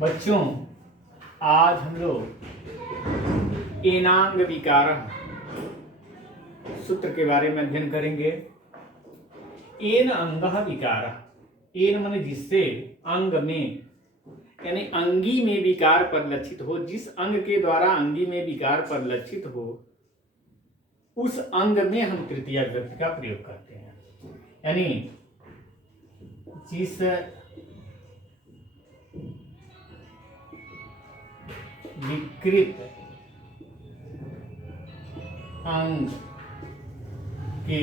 बच्चों, आज हम लोग एनांग विकार सूत्र के बारे में अध्ययन करेंगे। एन अंगः विकार, एन माने जिससे, अंग में यानी अंगी में विकार परिलक्षित हो, जिस अंग के द्वारा अंगी में विकार परिलक्षित हो उस अंग में हम तृतीया विभक्ति का प्रयोग करते हैं। यानी जिस विकृत अंग के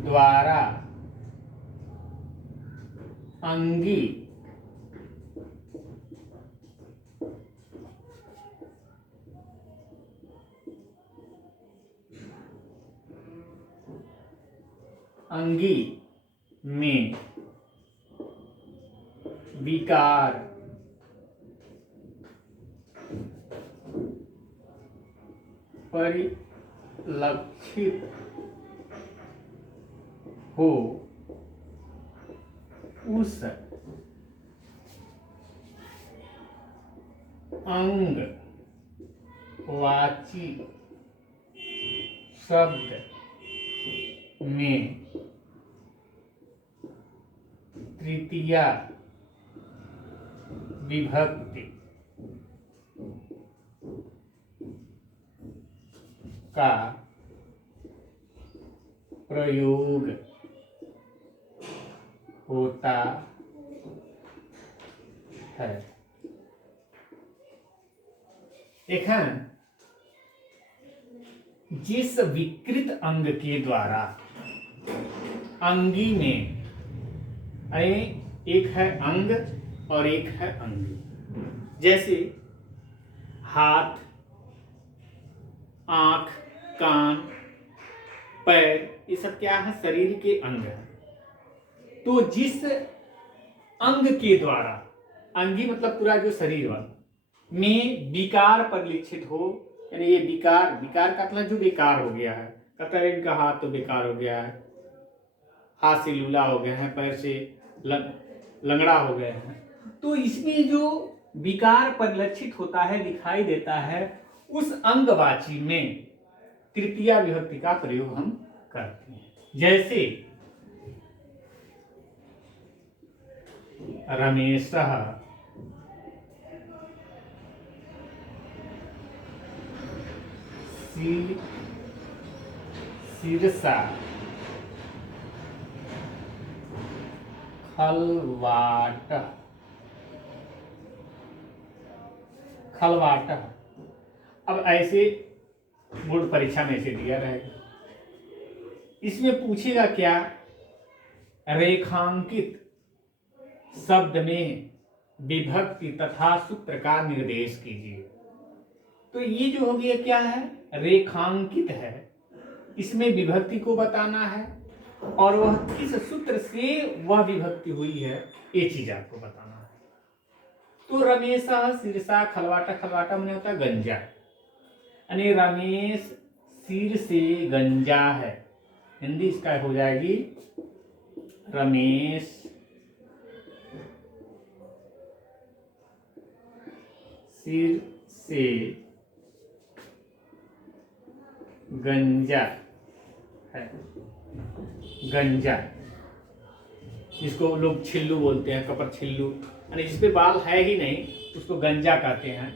द्वारा अंगी में विकार परिलक्षित हो उस अंग वाची शब्द में तृतीया विभक्ति का प्रयोग होता है। एक है जिस विकृत अंग के द्वारा अंगी में, एक है अंग और एक है अंगी। जैसे हाथ, आंख, कान, पैर, ये सब क्या है? शरीर के अंग हैं। तो जिस अंग के द्वारा, अंगी मतलब पूरा जो शरीर वाला, में विकार परिलक्षित हो, यानी ये विकार का मतलब जो बेकार हो गया है। कहता है इनका हाथ तो बेकार हो गया है, हाथ से लूला हो गया है, पैर से लंगड़ा हो गया है। तो इसमें जो विकार परिलक्षित होता है, दिखाई देता है, उस अंगवाची में तृतीया विभक्ति का प्रयोग हम करते हैं। जैसे रमेशः शीर्षा खलवाटः। अब ऐसे बोर्ड परीक्षा में ऐसे दिया रहेगा। इसमें पूछेगा क्या? रेखांकित शब्द में विभक्ति तथा सूत्र का निर्देश कीजिए। तो ये जो हो गया क्या है? रेखांकित है, इसमें विभक्ति को बताना है और वह किस सूत्र से वह विभक्ति हुई है ये चीज आपको बताना है। तो रमेशः शीर्षा खलवाटा, खलवाटा में होता है गंजा, यानी रमेश सिर से गंजा है। हिंदी इसका हो जाएगी रमेश सिर से गंजा है। गंजा जिसको लोग छिल्लू बोलते हैं, कपर छिल्लू, यानी जिसपे बाल है ही नहीं उसको गंजा कहते हैं।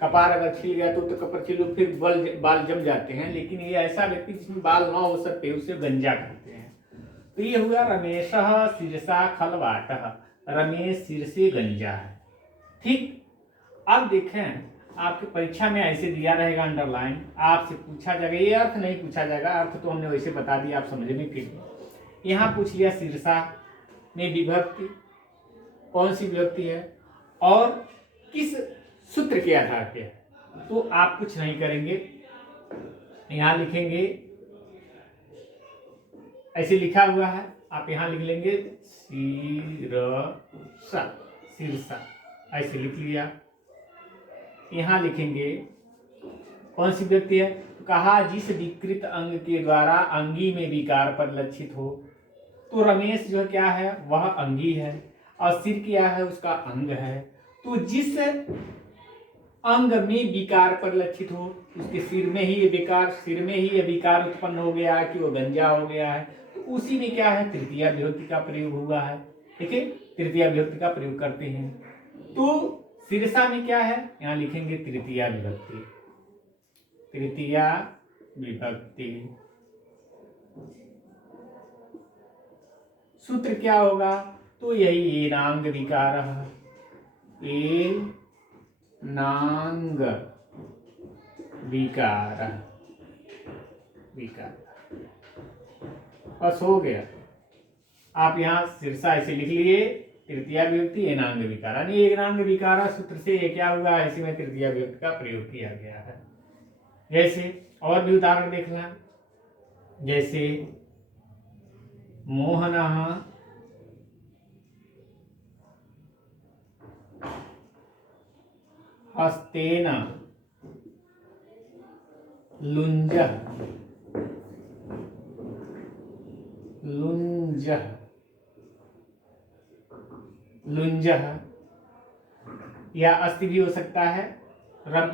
कपार अगर छिल गया तो कपर छिल्लू, फिर बाल जम जाते हैं। लेकिन ये ऐसा व्यक्ति जिसमें बाल ना हो सकते उसे गंजा कहते हैं। तो ये हुआ रमेशः शीर्षा खलवाटः, रमेश सिर से गंजा है। ठीक। अब देखें आपकी परीक्षा में ऐसे दिया रहेगा अंडरलाइन, आपसे पूछा जाएगा, ये अर्थ नहीं पूछा जाएगा, अर्थ तो हमने वैसे बता दिया, आप समझने के लिए। यहाँ पूछ लिया शीर्षा में विभक्ति कौन सी विभक्ति है और किस सूत्र के आधार पे है। तो आप कुछ नहीं करेंगे, यहाँ लिखेंगे, ऐसे लिखा हुआ है, आप यहाँ लिख लेंगे शीर्षा, शीर्षा ऐसे लिख लिया। यहाँ लिखेंगे कौन सी विभक्ति है? कहा जिस विकृत अंग के द्वारा अंगी में विकार परिलक्षित हो। तो रमेश जो क्या है? वह अंगी है। और सिर क्या है, उसका अंग है। तो जिस अंग में विकार परिलक्षित हो उसके सिर में ही ये विकार उत्पन्न हो गया है कि वो गंजा हो गया है, तो उसी में क्या है, तृतीया विभक्ति का प्रयोग हुआ है। ठीक है, तृतीया विभक्ति का प्रयोग करते हैं। तो सिरसा में क्या है, यहाँ लिखेंगे तृतीया विभक्ति। तृतीया विभक्ति सूत्र क्या होगा, तो यही एनांग विकारः, नांग विकार बस हो गया। आप यहाँ सिरसा ऐसे लिख लिए, तृतीया विभक्ति एनांग विकार, यानी एनांग विकार सूत्र से ये क्या हुआ, ऐसे में तृतीया विभक्ति का प्रयोग किया गया है। जैसे और भी उदाहरण देखना, जैसे मोहनः हस्तेन लुञ्जः, या अस्ति भी हो सकता है।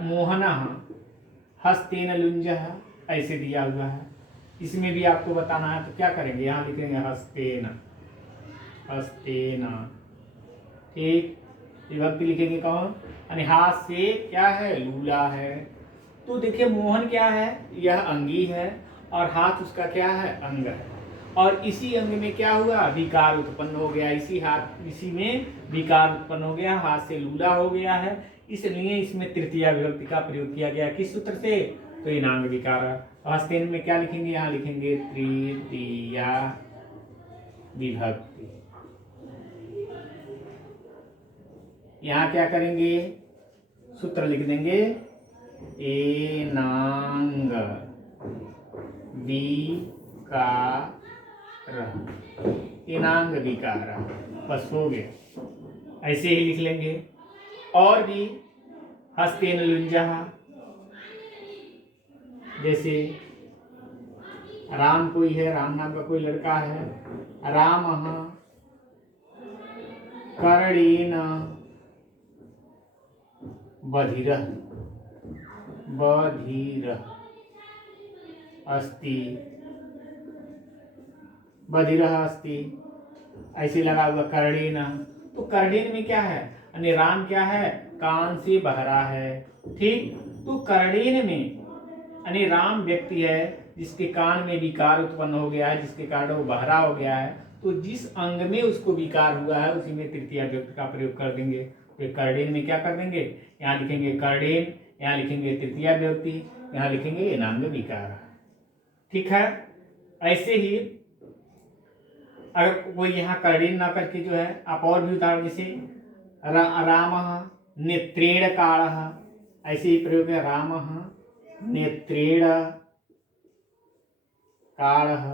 मोहनः हस्तेन लुञ्जः ऐसे दिया हुआ है, इसमें भी आपको बताना है। तो क्या करेंगे, यहाँ लिखेंगे हस्तेन, ठीक, विभक्ति लिखेंगे कौन, यानी हाथ से क्या है, लूला है। तो देखिए मोहन क्या है, यह अंगी है और हाथ उसका क्या है, अंग है, और इसी अंग में क्या हुआ, विकार उत्पन्न हो गया, इसी में विकार उत्पन्न हो गया, हाथ से लूला हो गया है, इसलिए इसमें तृतीया विभक्ति का प्रयोग किया गया। किस सूत्र से, तो एनांग विकार। हस्तेन में क्या लिखेंगे, यहाँ लिखेंगे तृतीया विभक्ति। यहाँ क्या करेंगे, सूत्र लिख देंगे एनांग विकार, एनांग विकार, बस हो गया, ऐसे ही लिख लेंगे। और भी हस्तेन लुञ्जः, जैसे राम कोई है, राम नाम का कोई लड़का है, रामः कर्णेन बधिरः अस्ति, ऐसे लगा हुआ कर्णेन। तो कर्णेन में क्या है, यानी राम क्या है, कान से बहरा है। ठीक, तो कर्णेन में यानी राम व्यक्ति है जिसके कान में विकार उत्पन्न हो गया है, जिसके कारण वो बहरा हो गया है। तो जिस अंग में उसको विकार हुआ है उसी में तृतीया विभक्ति का प्रयोग कर देंगे। तो कर्णेन में क्या कर देंगे, यहाँ लिखेंगे कर्णेन, यहाँ लिखेंगे तृतीया विभक्ति, यहाँ लिखेंगे एनांग विकार। ठीक है, ऐसे ही अगर कोई यहाँ कर्णेन ना करके जो है, आप और भी उदाहरण, जैसे रामः नेत्रेण कालः, ऐसे ही प्रयोग है, रामः नेत्रेण कालः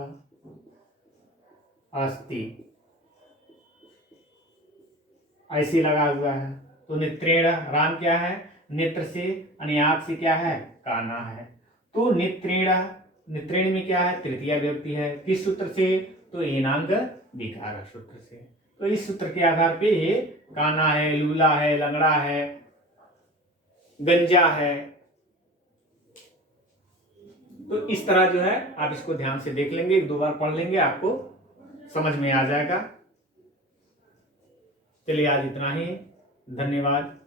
अस्ति, ऐसे लगा हुआ है। तो नेत्रेण, राम क्या है, नेत्र से यानी आंख से क्या है, काना है। तो नेत्रेण में क्या है, तृतीया विभक्ति है। किस सूत्र से, तो एनांग विकार सूत्र से। तो इस सूत्र के आधार पे ये काना है, लूला है, लंगड़ा है, गंजा है। तो इस तरह जो है आप इसको ध्यान से देख लेंगे, एक दो बार पढ़ लेंगे, आपको समझ में आ जाएगा। चलिए आज इतना ही, धन्यवाद।